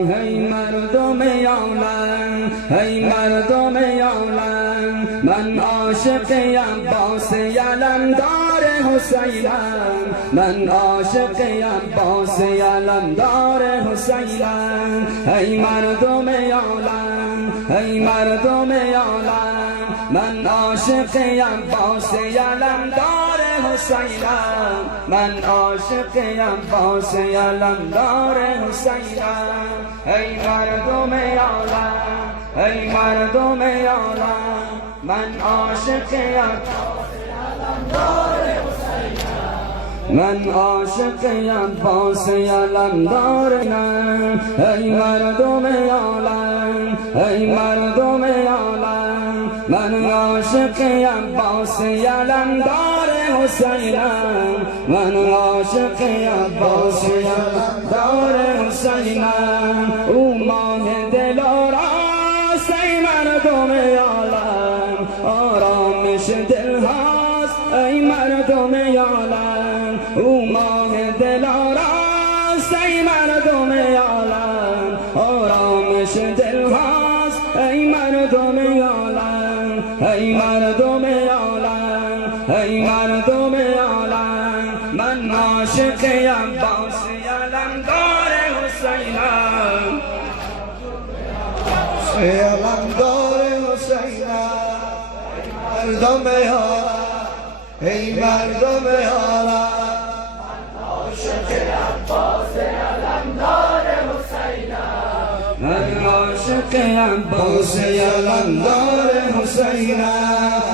ای مردم عالم ای مردم عالم من عاشق عباس علمدار حسینم من عاشق عباس علمدار حسینم ای مردم عالم ای مردم عالم من عاشق عباس علمدار حسینم من عاشق عباس علمدار حسینم ای مردم عالم ای مردم عالم من عاشق عباس علمدار حسینم من عاشق عباس علمدارم ای مردم عالم ای مردم عالم من عاشق عباس علمدار حسینم من عاشق عباس علمدار حسینم او ماه دلاراست ای مردم عالم آرامش دل هاست ای مردم عالم او ماه دلاراست ای مردم عالم آرامش دل هاست ای مردم عالم ای مردم عالم ای مردم عالم من عاشق عباس علمدار حسینم علمدار حسینم مردم عالم ای مردم عالم من عاشق عباس علمدار حسینم من عاشق عباس علمدار حسینم